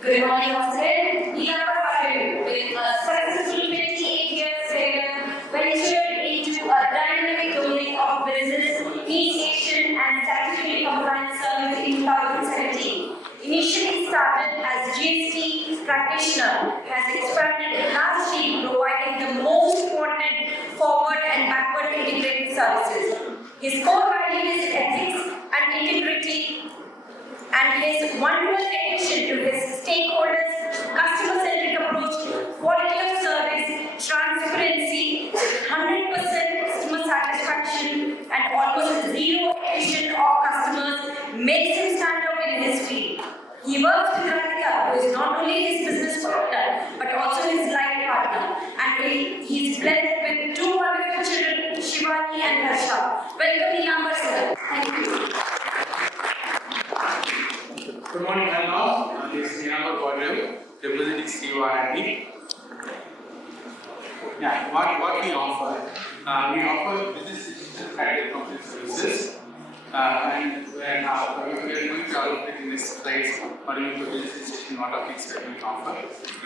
Good morning, Austin. Neelambar with a successful 28 years career ventured into a dynamic domain of business, mediation, and statutory compliance service in 2017. Initially started as GST practitioner, has expanded largely providing the most wanted forward and backward integrated services. His core value is ethics and integrity, and his wonderful attention to his stakeholders, customer-centric approach, quality of service, transparency, 100% customer satisfaction, and almost zero attrition of customers makes him stand out in his field. He works with Radhika, who is not only his business partner, but also his life partner, and he's blessed with two wonderful children, Shivani and Harsha. Welcome, Neelambar sir. Thank you. Good morning, hello. This is Neelambar representing Varaahi. Yeah, what we offer? We offer business digital credit company services, and we are going to allocate in this place or even to business decision what of things that we offer.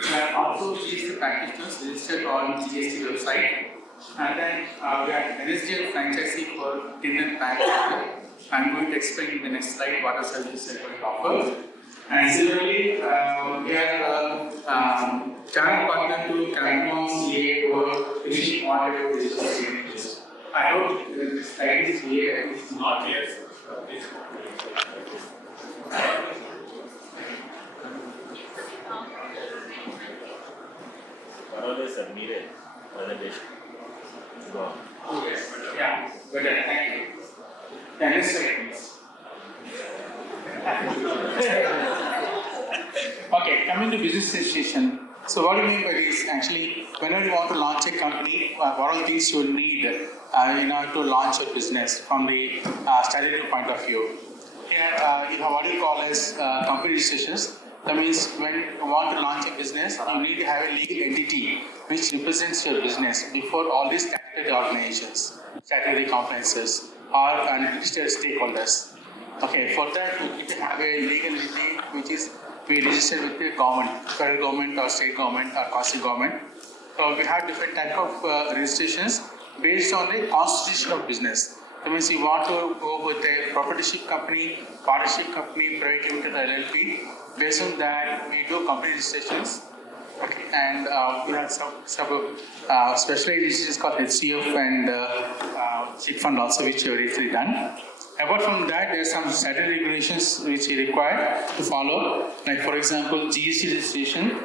We are also GST practitioners registered on GST website, and then we are NSDL franchisee for Indian bank. I'm going to explain in the next slide what our services are going to offer. And similarly, we are channel partner to Cancom CA for finishing audio digital signatures. I hope this slide is here. It's not here. Varaahi submitted presentation. Go on. Okay. Yeah, better. Thank you. Yeah, next slide, please. Okay, coming to business registration. So what do you mean by this? Actually, whenever you want to launch a company, what are the things you will need in order to launch a business from the statutory point of view? Here, you have what you call as company registrations. That means when you want to launch a business, you need to have a legal entity which represents your business before all these statutory organizations, statutory conferences, or registered stakeholders. Okay, for that you need to have a legal entity which is be registered with the government, federal government or state government or quasi government. So we have different type of registrations based on the constitution of business. That means you want to go with a proprietorship company, partnership company, private limited LLP. Based on that, we do company registrations. Okay, and we have some specialized registrations called HCF and cheat fund also, which we have recently done. Apart from that, there are some certain regulations which we require to follow, like for example, GST registration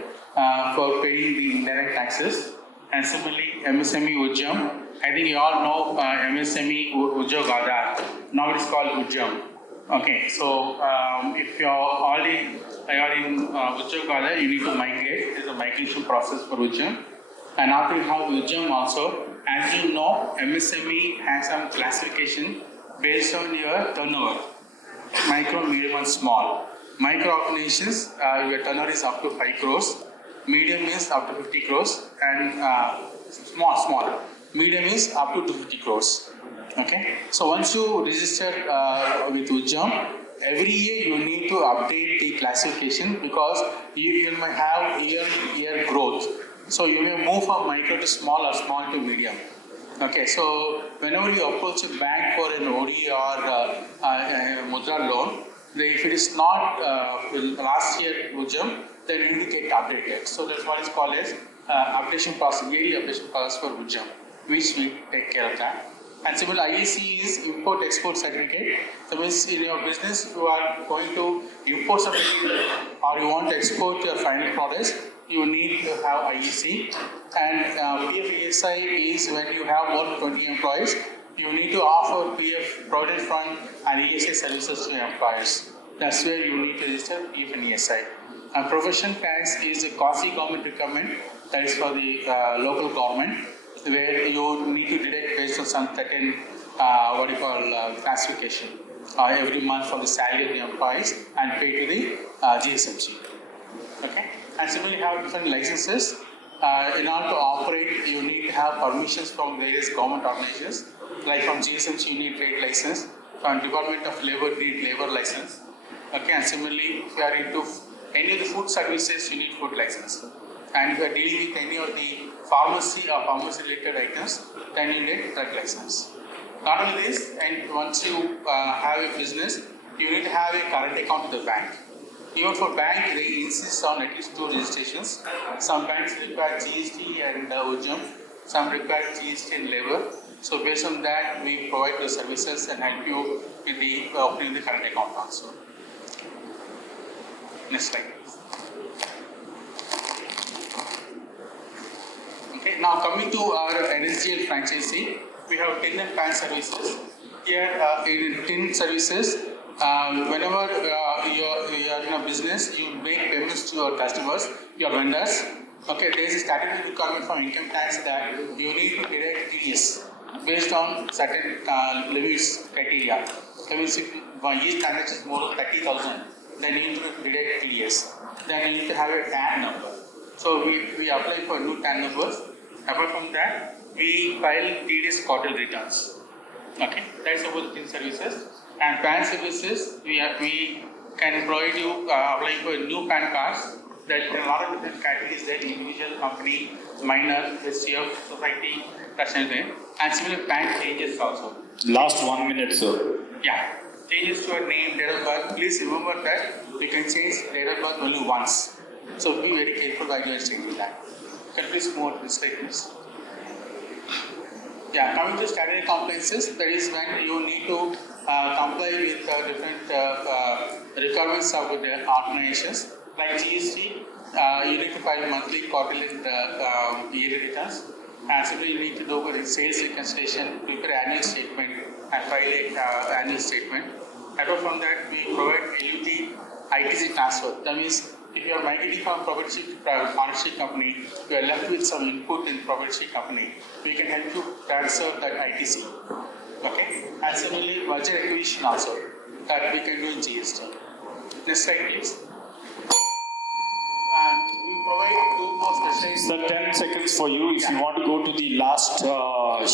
for paying the indirect taxes, and similarly MSME Ujjam. I think you all know MSME Udyog Aadhar. Now it's called Ujjam. Okay, so if you're already in Udyog Aadhar, you need to migrate. There's a migration process for Ujjam. And after you have Ujjam also, as you know, MSME has some classification based on your turnover, micro, medium and small. Micro organizations, your turnover is up to 5 crores, medium is up to 50 crores, and small. Medium is up to 250 crores. Okay, so once you register with Ujjam, every year you need to update the classification because you may have year growth. So you may move from micro to small or small to medium. Okay, so whenever you approach a bank for an OD or Mudra loan, if it is not last year Ujjam, then you need to get updated. So that's what is called as updation process, yearly updation process for Ujjam, which we take care of that. And similar IEC is import-export certificate. That means in your business you are going to import something or you want to export your final products, you need to have IEC. And PF-ESI is when you have more than 20 employees, you need to offer PF Provident Fund and ESI services to employees. That's where you need to register PF and ESI. And profession tax is a quasi-government requirement that is for the local government, where you need to deduct based on some certain classification every month from the salary of the employees and pay to the GSMC. Okay, and similarly you have different licenses. In order to operate, you need to have permissions from various government organizations. Like from GSMC, you need trade license. From Department of Labor, you need labor license. Okay, and similarly, if you are into any of the food services, you need food license. And if you are dealing with any of the pharmacy or pharmacy related items, then you need drug license. Not only this, and once you have a business, you need to have a current account with the bank. Even for bank, they insist on at least 2 registrations. Some banks require GST and OJM, some require GST and labor. So based on that, we provide the services and help you in the opening the current account also. Next slide. Okay, now coming to our NSGL franchisee, we have tin and pan services. Here in tin services, whenever you are in a business, you make payments to your customers, your vendors. Okay, there is a statutory requirement from income tax that you need to deduct TDS based on certain levies criteria. That means if each transaction is more than 30,000, then you need to deduct TDS. Then you need to have a TAN number. So we apply for new TAN numbers. Apart from that, we file TDS quarterly returns. Okay, that's about tin services. And PAN services, we can provide you apply for new PAN cards. There are a lot of different categories there: individual, company, minor, SCF, society, that's anything. And similar PAN changes also. Last 1 minute, sir. Yeah, changes to your name, date of birth. Please remember that you can change date of birth only once. So be very careful while you are changing that. Can you please move this slide, please? Yeah, coming to statutory compliances, that is when you need to comply with different requirements of the organizations. Like GST, you need to file monthly, quarterly, and yearly returns. And simply you need to do a sales reconciliation, prepare annual statement, and file an annual statement. Apart from that, we provide LUT ITC transfer. That means if you are migrating from property to private partnership company, you are left with some input in property company, we can help you transfer that ITC. Okay? And similarly, merger acquisition also, that we can do in GST. Next slide, please. And we provide 2 more specialized. Sir, 10 seconds for you if you want to go to the last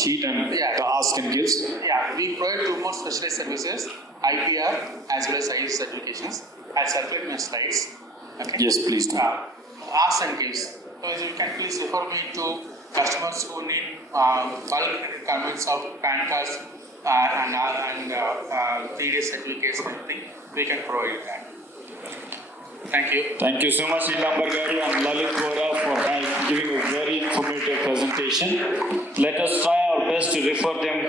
sheet and the ask and gives. Yeah, we provide 2 more specialized services, IPR as well as IS certifications. I'll circulate my slides. Okay. Yes, please do. Ask and gives. So you can please refer me to customers who need bulk requirements of PAN cards and 3D certificates and everything. We can provide that. Thank you. Thank you so much, Neelambar Garu and Lalit Bora, for giving a very informative presentation. Let us try our best to refer them